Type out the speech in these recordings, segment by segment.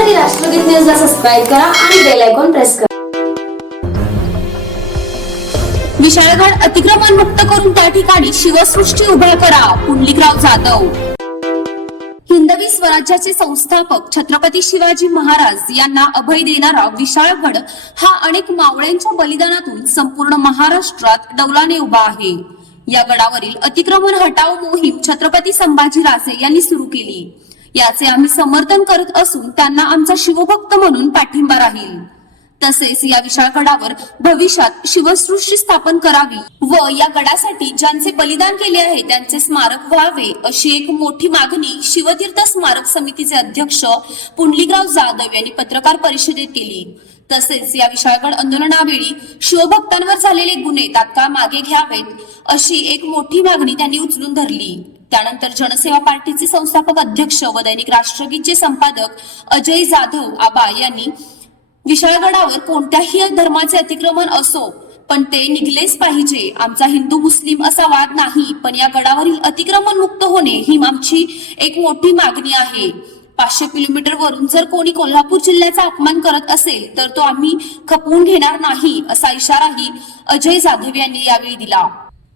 बातम्यांसाठी राष्ट्रगीत न्यूजला सबस्क्राईब करा आणि बेल आयकॉन प्रेस करा. विशाळगड अतिक्रमण मुक्त करून त्या ठिकाणी शिवसृष्टी उभा करा पुंडलिकराव जाधव. हिंदवी स्वराज्याचे संस्थापक छत्रपती शिवाजी महाराज यांना अभय देणारा विशाळगड हा अनेक मावळ्यांच्या बलिदानातून संपूर्ण महाराष्ट्रात डौलाने उभा आहे. या गडावरील अतिक्रमण हटाव मोहीम छत्रपती संभाजी राजे यांनी सुरू केली. याचे आम्ही समर्थन करत असून त्यांना आमचा शिवभक्त म्हणून पाठिंबा राहील. तसेच या विशाळ गडावर भविष्यात शिवसृष्टी स्थापन करावी व या गडासाठी ज्यांचे बलिदान केले आहे त्यांचे स्मारक व्हावे अशी एक मोठी मागणी शिवतीर्थ स्मारक समितीचे अध्यक्ष पुंडलिकराव जाधव यांनी पत्रकार परिषदेत केली. तसेच या विशाळगड आंदोलनावेळी शिवभक्तांवर झालेले गुन्हे तात्काळ मागे घ्यावेत अशी एक मोठी मागणी त्यांनी उचलून धरली. त्यानंतर जनसेवा पार्टीचे संस्थापक अध्यक्ष व दैनिक राष्ट्रगीतचे संपादक अजय जाधव आबा यांनी विशाळगडावर कोणत्याही धर्माचे अतिक्रमण असो पण ते निघलेच पाहिजे. आमचा हिंदू मुस्लिम असा वाद नाही पण या गडावरील अतिक्रमण मुक्त होणे ही आमची एक मोठी मागणी आहे. पाचशे किलोमीटर वरून जर कोणी कोल्हापूर जिल्ह्याचा अपमान करत असेल तर तो आम्ही खपवून घेणार नाही असा इशाराही अजय जाधव यांनी यावेळी दिला.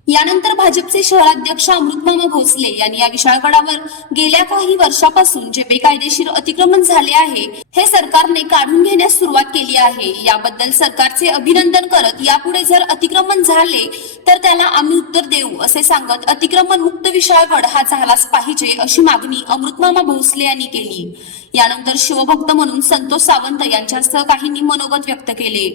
यानंतर भाजपचे शहराध्यक्ष अमृतमामा भोसले यांनी या विशाळगडावर गेल्या काही वर्षापासून जे बेकायदेशीर अतिक्रमण झाले आहे हे सरकारने काढून घेण्यास सुरुवात केली आहे. याबद्दल सरकारचे अभिनंदन करत यापुढे जर अतिक्रमण झाले तर त्याला आम्ही उत्तर देऊ असे सांगत अतिक्रमण मुक्त विशाळगड हा झालाच पाहिजे अशी मागणी अमृतमामा भोसले यांनी केली. यानंतर शिवभक्त म्हणून संतोष सावंत यांच्यासह काहींनी मनोगत व्यक्त केले.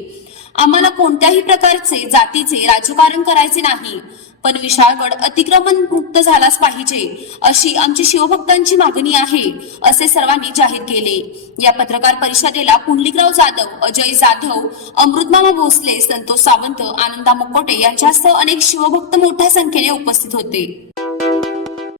आम्हाला कोणत्याही प्रकारचे जातीचे राजकारण करायचे नाही. पण विशाळगड अतिक्रमण मुक्त झालाच पाहिजे अशी आमची शिवभक्तांची मागणी आहे असे सर्वांनी जाहीर केले. या पत्रकार परिषदेला पुंडलिकराव जाधव अजय जाधव अमृतमामा भोसले संतोष सावंत आनंदा मुकोटे यांच्यासह अनेक शिवभक्त मोठ्या संख्येने उपस्थित होते.